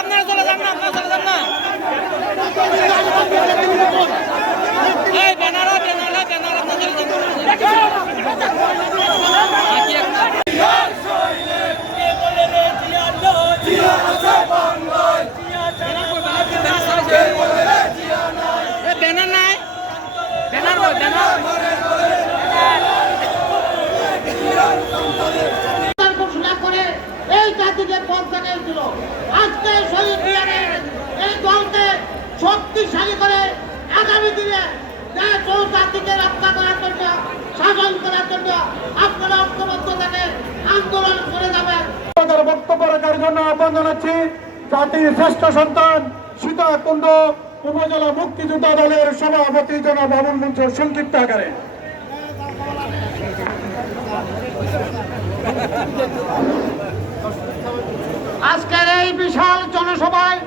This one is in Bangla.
আপনারা চলে যান না, আপনারা চলে যান না। এই ব্যানারা ব্যানারা ব্যানারা আপনারা চলে যান। ব্যানার নাই, ব্যানার ঘোষণা করে এই জাতিকে পথ দেখিয়েছিল। আজকে শহীদ মিনারের এই দলকে শক্তিশালী করে আগামী দিনে দেশ ও জাতিকে রক্ষা করার জন্য, শাসন করার জন্য আপনারা ঐক্যবদ্ধ থেকে আন্দোলন করে যাবেন। বক্তব্য রাখার জন্য আহ্বান জানাচ্ছি জাতির শ্রেষ্ঠ সন্তান সীতাকুণ্ড উপজেলা মুক্তিযোদ্ধা দলের সভাপতি জনাব আবুল মনসুর সংক্ষিপ্ত আকারে। আজকের এই বিশাল জনসভায়